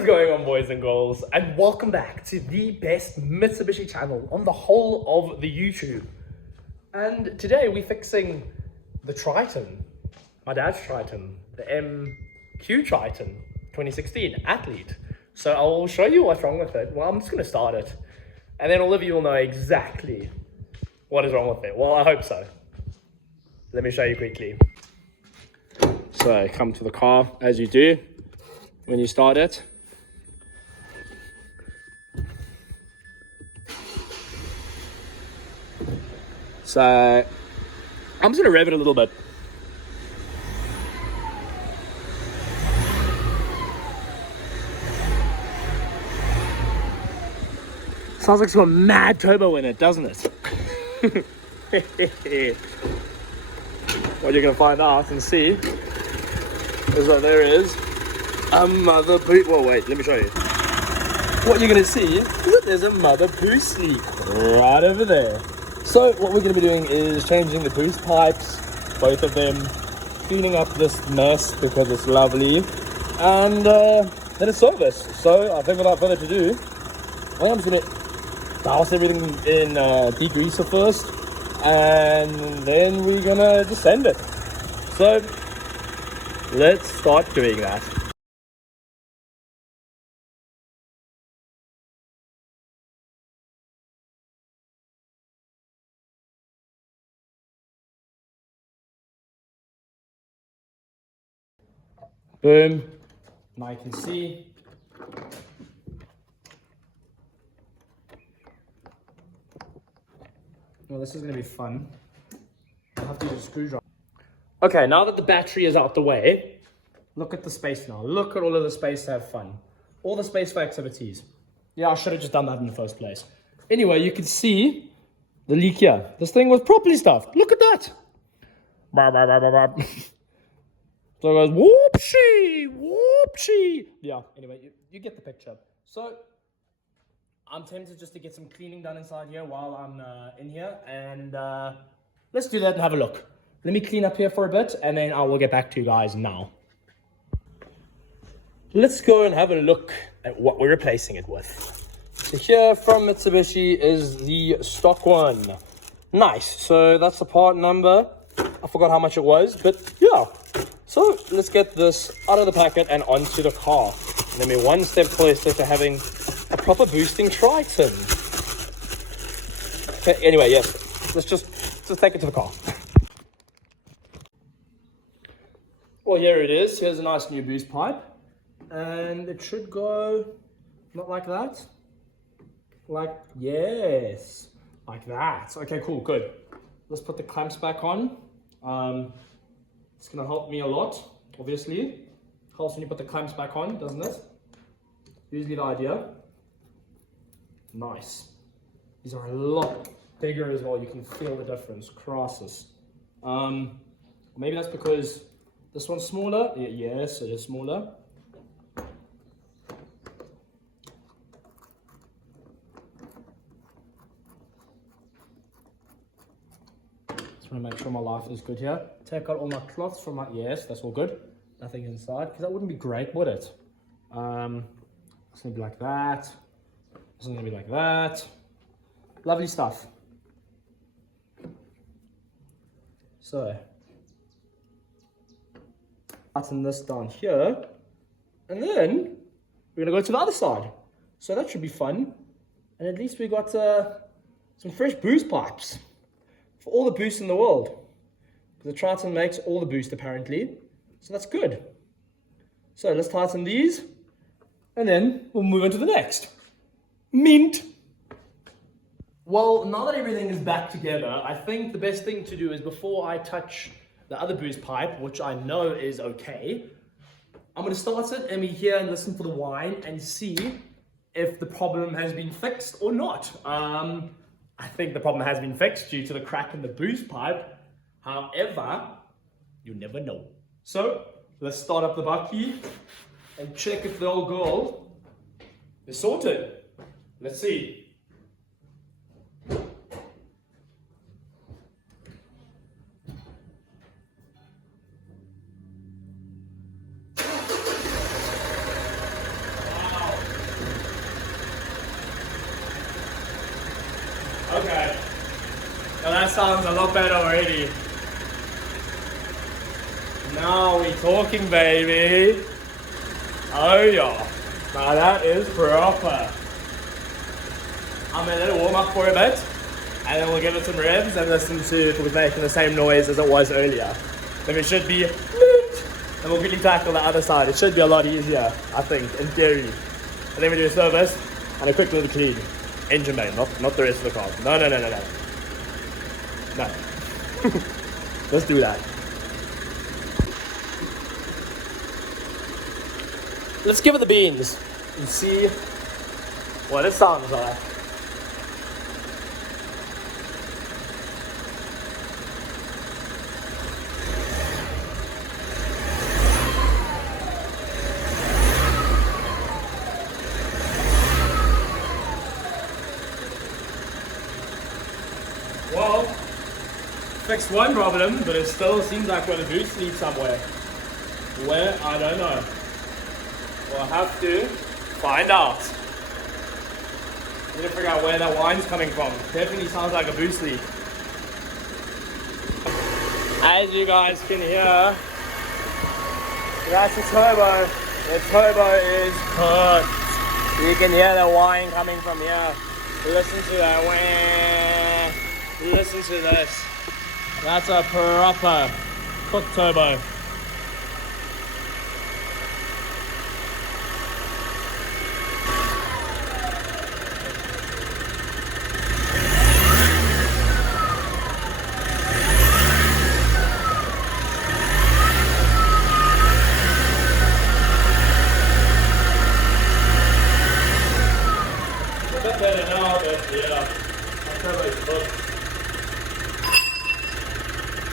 is going on, boys and girls, and welcome back to the best Mitsubishi channel on the whole of the YouTube. And today we're fixing the Triton, my dad's Triton, the MQ Triton 2016 Athlete. So I'll show you what's wrong with it. Well, I'm just going to start it, and then all of you will know exactly what is wrong with it. Well, I hope so. Let me show you quickly. So come to the car as you do when you start it. So I'm just gonna rev it a little bit. Sounds like it's got mad turbo in it, doesn't it? What you're gonna find out and see is that there is a mother boot. Well, wait, let me show you. What you're gonna see is that there's a mother boost leak right over there. So what we're gonna be doing is changing the boost pipes, both of them, cleaning up this mess because it's lovely, and then it's service. So I think without further ado, I'm just gonna douse everything in degreaser first, and then we're gonna just send it. So let's start doing that. Boom. Now you can see. Well, this is going to be fun. I'll have to use a screwdriver. Okay, now that the battery is out the way, look at the space now. Look at all of the space to have fun. All the space for activities. Yeah, I should have just done that in the first place. Anyway, you can see the leak here. This thing was properly stuffed. Look at that. So it goes whoopsie, whoopsie. Yeah, anyway, you get the picture. So I'm tempted just to get some cleaning done inside here while I'm in here. And let's do that and have a look. Let me clean up here for a bit, and then I will get back to you guys now. Let's go and have a look at what we're replacing it with. So here from Mitsubishi is the stock one. Nice. So that's the part number. I forgot how much it was, but yeah. So let's get this out of the packet and onto the car. And then we're one step closer to having a proper boosting Triton. Okay, anyway, yes, let's just take it to the car. Well, here it is. Here's a nice new boost pipe. And it should go not like that. Like, yes, like that. Okay, cool, good. Let's put the clamps back on. It's gonna help me a lot, obviously. Helps when you put the clamps back on, doesn't it? Usually the idea. Nice. These are a lot bigger as well. You can feel the difference. Crassus. Maybe that's because this one's smaller. Yes, it is smaller. Just want to make sure my life is good here. Take out all my cloths from my, yes, that's all good. Nothing inside, because that wouldn't be great, would it? It's gonna be like that. It's gonna be like that. Lovely stuff. So, button this down here, and then we're gonna go to the other side. So that should be fun. And at least we got some fresh boost pipes for all the boost in the world. Because the Triton makes all the boost apparently. So that's good. So let's tighten these, and then we'll move on to the next. Mint. Well, now that everything is back together, I think the best thing to do is before I touch the other boost pipe, which I know is okay, I'm going to start it and be here and listen for the whine and see if the problem has been fixed or not. I think the problem has been fixed due to the crack in the boost pipe. However, you never know. So let's start up the bucky and check if the old girl is sorted. Let's see. Okay. Now that sounds a lot better already. Now we're talking, baby. Oh yeah. Now that is proper. I'm gonna let it warm up for a bit, and then we'll give it some revs and listen to if it was making the same noise as it was earlier. Then it should be, and we'll quickly tackle the other side. It should be a lot easier, I think, in theory. And then we do a service and a quick little clean. Engine bay, not the rest of the car. No. No. Let's do that. Let's give it the beans and see what it sounds like. Well, fixed one problem, but it still seems like we're in a boost lead somewhere. Where? I don't know. We'll have to find out. Need to figure out where that wine's coming from. Definitely sounds like a boost leak. As you guys can hear, that's the turbo. The turbo is cooked. You can hear the wine coming from here. Listen to that. Listen to this. That's a proper cooked turbo.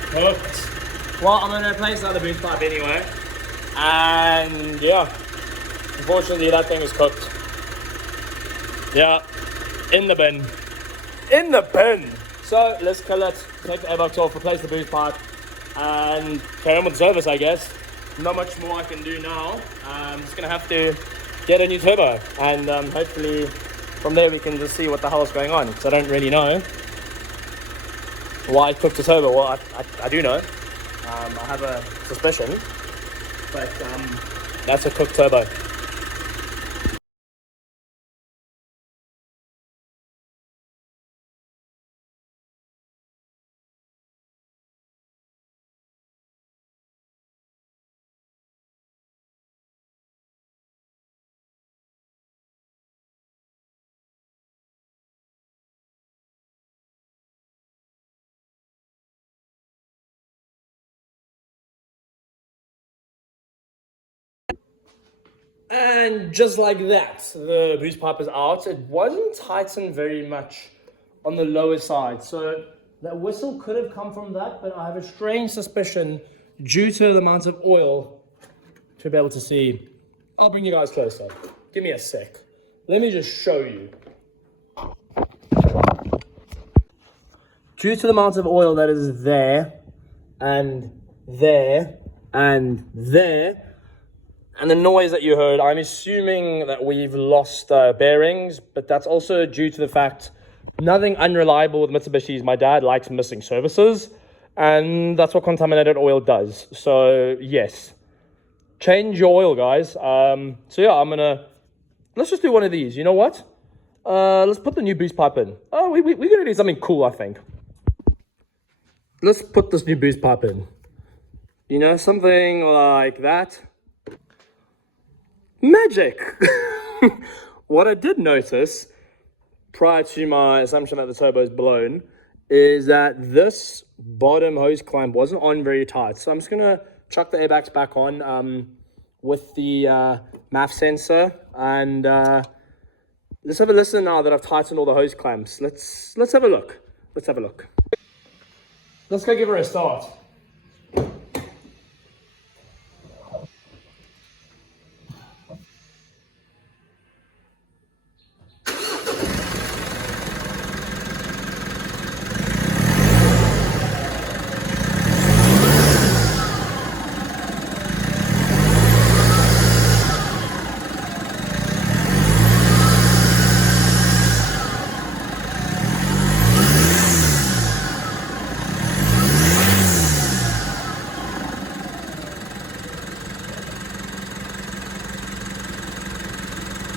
Cooked. Well, I'm going to replace the other boost pipe anyway. And yeah, unfortunately that thing is cooked. Yeah, in the bin. In the bin! So let's kill it, take the airbox off, replace the boost pipe, and carry on with the service, I guess. Not much more I can do now. I'm just going to have to get a new turbo. And hopefully from there we can just see what the hell is going on. Because I don't really know why I cooked the turbo. Well, I do know. I have a suspicion, but that's a cooked turbo. And just like that, the boost pipe is out. It wasn't tightened very much on the lower side, so that whistle could have come from that, but I have a strange suspicion due to the amount of oil to be able to see. I'll bring you guys closer. Give me a sec. Let me just show you. Due to the amount of oil that is there, and there, and there, and the noise that you heard, I'm assuming that we've lost bearings, but that's also due to the fact nothing unreliable with Mitsubishis. My dad likes missing services, and that's what contaminated oil does. So yes, change your oil, guys. So yeah, let's just do one of these. You know what? Let's put the new boost pipe in. Oh, we're gonna do something cool, I think. Let's put this new boost pipe in. You know, something like that. Magic! What I did notice prior to my assumption that the turbo is blown is that this bottom hose clamp wasn't on very tight. So I'm just gonna chuck the airbags back on with the MAF sensor, and let's have a listen now that I've tightened all the hose clamps. Let's have a look. Let's have a look. Let's go give her a start.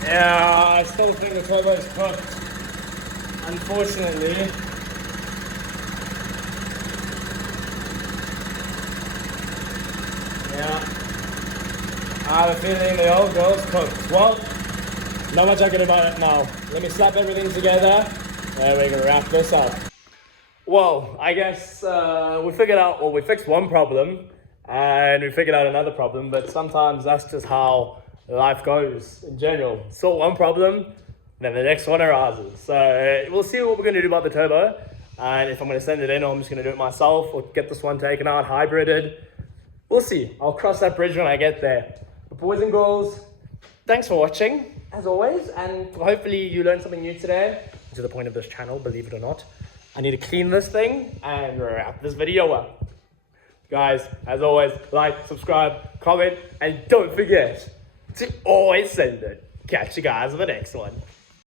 Yeah, I still think the turbo's cooked, unfortunately. Yeah, I have a feeling the old girl's cooked. Well, not much I can do about it now. Let me slap everything together and we can wrap this up. Well, I guess we figured out, well, we fixed one problem and we figured out another problem, but sometimes that's just how life goes in general. Sort one problem, then the next one arises. So we'll see what we're going to do about the turbo, and if I'm going to send it in or I'm just going to do it myself or get this one taken out, hybrided. We'll see. I'll cross that bridge when I get there. But boys and girls, thanks for watching, as always, and hopefully you learned something new today. To the point of this channel, believe it or not. I need to clean this thing and wrap this video up. Guys, as always, like, subscribe, comment, and don't forget to always send it. Catch you guys in the next one.